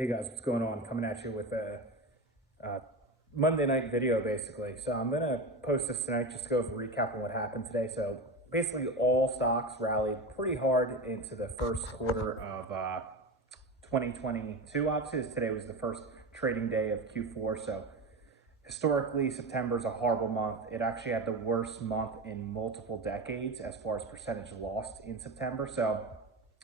Hey guys, what's going on? Coming at you with a Monday night video basically. So I'm going to post this tonight just to go over a recap on what happened today. So basically all stocks rallied pretty hard into the first quarter of 2022. Obviously, as today was the first trading day of Q4. So historically, September is a horrible month. It actually had the worst month in multiple decades as far as percentage lost in September. So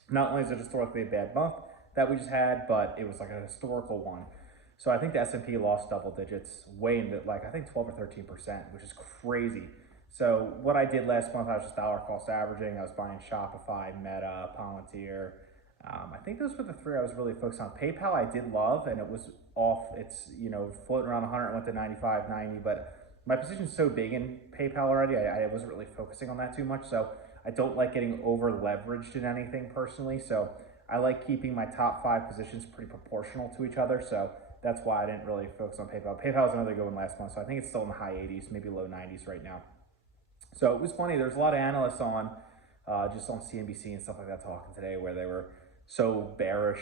not only is it historically a bad month that we just had, but it was like a historical one. So I think the S&P lost double digits, way into like I think 12 or 13%, which is crazy. So what I did last month, I was just dollar cost averaging. I was buying Shopify, Meta, Palantir. I think those were the three I was really focused on. PayPal I did love, and it was off. It's floating around 100, went to 95, 90, but my position's so big in PayPal already. I wasn't really focusing on that too much. So I don't like getting over leveraged in anything personally. So I like keeping my top 5 positions pretty proportional to each other. So that's why I didn't really focus on PayPal. PayPal was another good one last month. So I think it's still in the high 80s, maybe low 90s right now. So it was funny. There's a lot of analysts on just on CNBC and stuff like that talking today where they were so bearish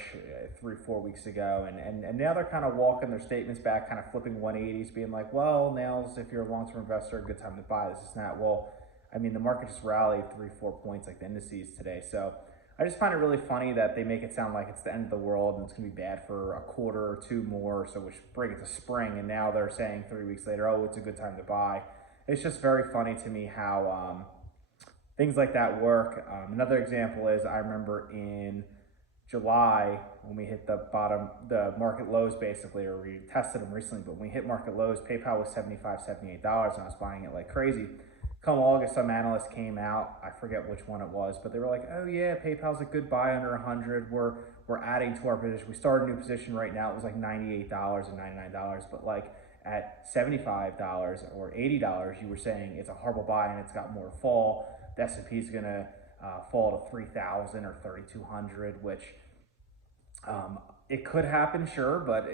3-4 weeks ago, and now they're kind of walking their statements back, kind of flipping 180s, being like, well, Nails, if you're a long-term investor, good time to buy this is not. Well, I mean, the market just rallied 3-4 points like the indices today. So I just find it really funny that they make it sound like it's the end of the world and it's going to be bad for a quarter or two more, so we should bring it to spring, and now they're saying 3 weeks later, oh, it's a good time to buy. It's just very funny to me how things like that work. Another example is I remember in July when we hit the bottom, the market lows basically, or we tested them recently, but when we hit market lows, PayPal was $75, $78 and I was buying it like crazy. Come August, some analysts came out, I forget which one it was, but they were like, oh yeah, PayPal's a good buy under 100. We're adding to our position. We started a new position right now. It was like $98 and $99, but like at $75 or $80, you were saying it's a horrible buy and it's got more to fall. The S&P is going to fall to 3,000 or 3,200, which it could happen, sure, but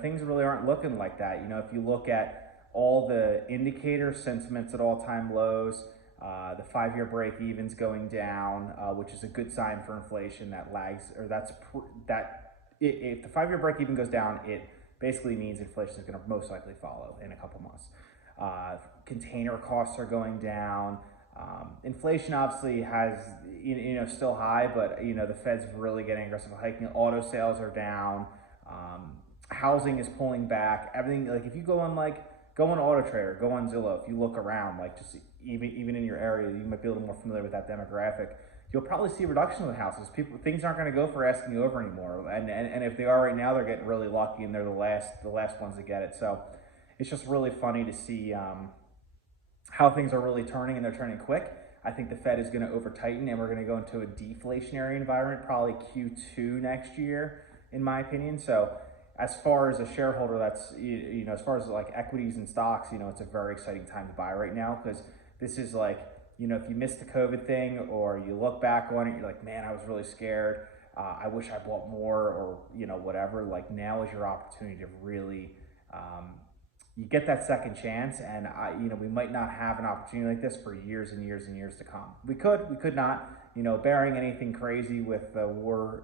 things really aren't looking like that. If you look at all the indicators, sentiments at all-time lows, the 5-year break-evens going down, which is a good sign for inflation that lags, or if the 5-year break-even goes down, it basically means inflation is going to most likely follow in a couple months. Container costs are going down. Inflation obviously has, still high, but, the Fed's really getting aggressive hiking. Auto sales are down. Housing is pulling back. Everything, like if you go on Auto Trader, go on Zillow, if you look around, like just even in your area, you might be a little more familiar with that demographic. You'll probably see a reduction of houses. Things aren't going to go for asking over anymore. And if they are right now, they're getting really lucky and they're the last ones to get it. So it's just really funny to see, how things are really turning, and they're turning quick. I think the Fed is going to over tighten and we're going to go into a deflationary environment probably Q2 next year, in my opinion. So as far as a shareholder, that's, as far as like equities and stocks, it's a very exciting time to buy right now, because this is like, if you missed the COVID thing or you look back on it, you're like, man, I was really scared. I wish I bought more, or, whatever. Like now is your opportunity to really, you get that second chance, and we might not have an opportunity like this for years and years and years to come. We could not, barring anything crazy with the war,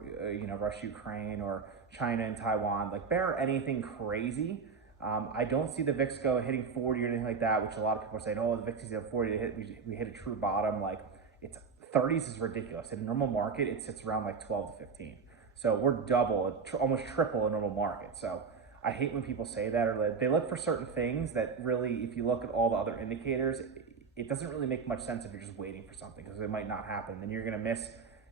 Russia, Ukraine, or China and Taiwan, like bear anything crazy. I don't see the VIX hitting 40 or anything like that, which a lot of people are saying, oh, the VIX is at 40, we hit a true bottom. Like it's 30s is ridiculous. In a normal market, it sits around like 12 to 15. So we're double, almost triple a normal market. So I hate when people say that, or they look for certain things that really, if you look at all the other indicators, it doesn't really make much sense if you're just waiting for something, because it might not happen. Then you're going to miss,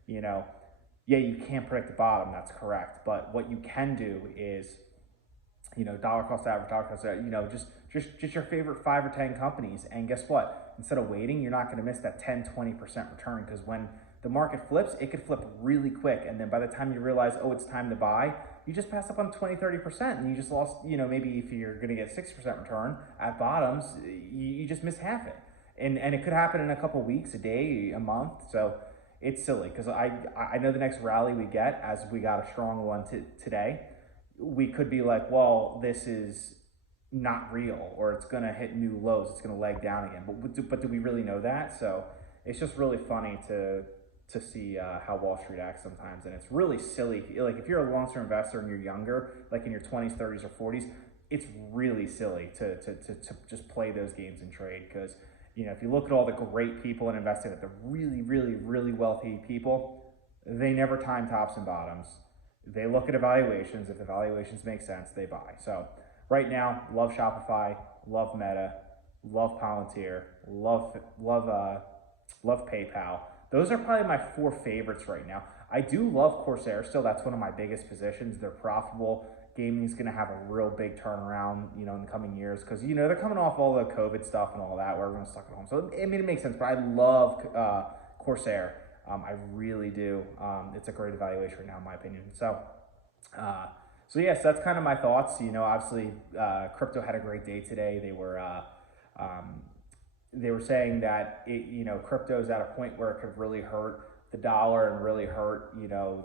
yeah, you can't predict the bottom. That's correct. But what you can do is, dollar cost average, just your favorite 5 or 10 companies. And guess what? Instead of waiting, you're not going to miss that 10, 20% return, because when the market flips, it could flip really quick. And then by the time you realize, oh, it's time to buy, you just passed up on 20, 30%, and you just lost, maybe if you're going to get 6% return at bottoms, you just missed half it. And it could happen in a couple weeks, a day, a month. So it's silly, because I know the next rally we get, as we got a strong one today, we could be like, well, this is not real, or it's going to hit new lows, it's going to leg down again. But do we really know that? So it's just really funny to to see how Wall Street acts sometimes. And it's really silly. Like if you're a long-term investor and you're younger, like in your 20s, 30s, or 40s, it's really silly to just play those games and trade. Because, you know, if you look at all the great people in investing, like the really, really, really wealthy people, they never time tops and bottoms. They look at evaluations. If the valuations make sense, they buy. So right now, love Shopify, love Meta, love Palantir, love PayPal. Those are probably my 4 favorites right now. I do love Corsair still. That's one of my biggest positions. They're profitable. Gaming's going to have a real big turnaround, you know, in the coming years because, you know, they're coming off all the COVID stuff and all that where everyone's stuck at home. So, I mean, it makes sense. But I love Corsair. I really do. It's a great evaluation right now, in my opinion. So yes, that's kind of my thoughts. You know, obviously, crypto had a great day today. They were saying that you know, crypto is at a point where it could really hurt the dollar and really hurt, you know,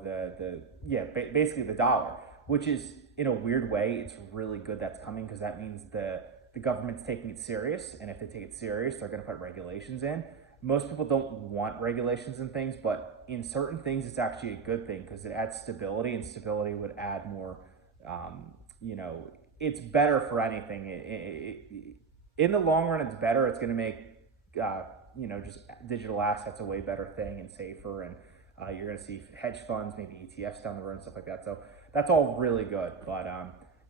basically the dollar, which is in a weird way, it's really good that's coming because that means the government's taking it serious, and if they take it serious, they're going to put regulations in. Most people don't want regulations and things, but in certain things, it's actually a good thing because it adds stability, and stability would add more, you know, it's better for anything. In the long run, it's better. It's going to make, you know, just digital assets a way better thing and safer. And you're going to see hedge funds, maybe ETFs down the road and stuff like that. So that's all really good. But,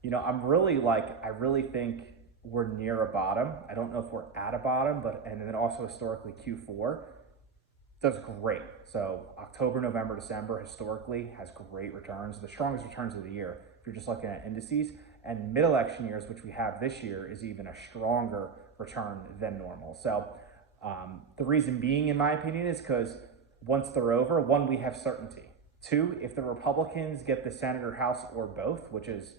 you know, I really think we're near a bottom. I don't know if we're at a bottom, and then also historically Q4 does great. So October, November, December historically has great returns, the strongest returns of the year if you're just looking at indices. And mid-election years, which we have this year, is even a stronger return than normal. So the reason being, in my opinion, is because once they're over, 1, we have certainty. 2, if the Republicans get the Senate or House or both, which is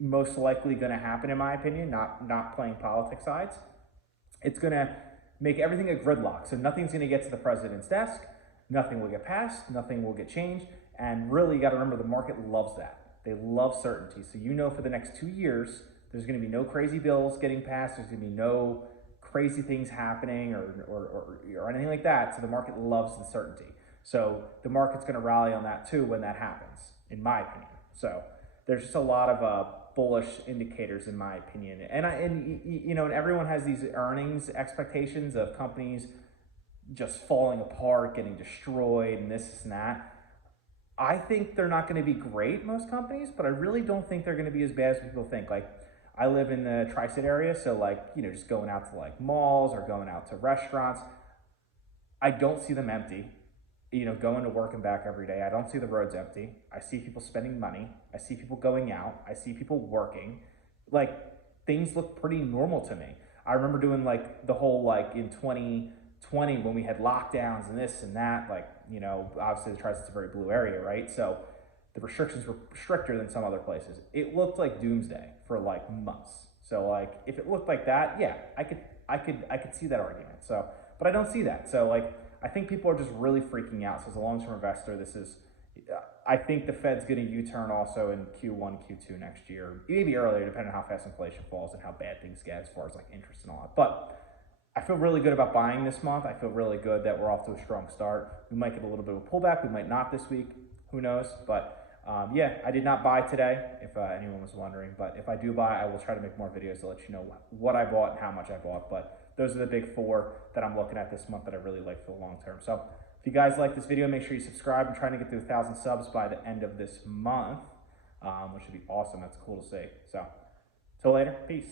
most likely going to happen, in my opinion, not playing politics sides, it's going to make everything a gridlock. So nothing's going to get to the president's desk, nothing will get passed, nothing will get changed. And really, you got to remember, the market loves that. They love certainty. So you know for the next 2 years, there's going to be no crazy bills getting passed. There's going to be no crazy things happening or anything like that. So the market loves the certainty. So the market's going to rally on that too when that happens, in my opinion. So there's just a lot of bullish indicators, in my opinion. And you know, and everyone has these earnings expectations of companies just falling apart, getting destroyed, and this and that. I think they're not going to be great, most companies, but I really don't think they're going to be as bad as people think. Like, I live in the Tri-State area, so like, you know, just going out to like malls or going out to restaurants, I don't see them empty. You know, going to work and back every day, I don't see the roads empty. I see people spending money. I see people going out. I see people working. Like, things look pretty normal to me. I remember doing like the whole, like in 2020 when we had lockdowns and this and that, like, you know, obviously the Tri-State's a very blue area, right? So the restrictions were stricter than some other places. It looked like doomsday for like months. So like, if it looked like that, yeah, I could see that argument. So, but I don't see that. So like, I think people are just really freaking out. So as a long-term investor, I think the Fed's going to U-turn also in Q1, Q2 next year, maybe earlier, depending on how fast inflation falls and how bad things get as far as like interest and all that. But I feel really good about buying this month. I feel really good that we're off to a strong start. We might get a little bit of a pullback. We might not this week. Who knows? But yeah, I did not buy today, if anyone was wondering. But if I do buy, I will try to make more videos to let you know what I bought and how much I bought. But those are the big 4 that I'm looking at this month that I really like for the long term. So if you guys like this video, make sure you subscribe. I'm trying to get to 1,000 subs by the end of this month, which would be awesome. That's cool to see. So till later, peace.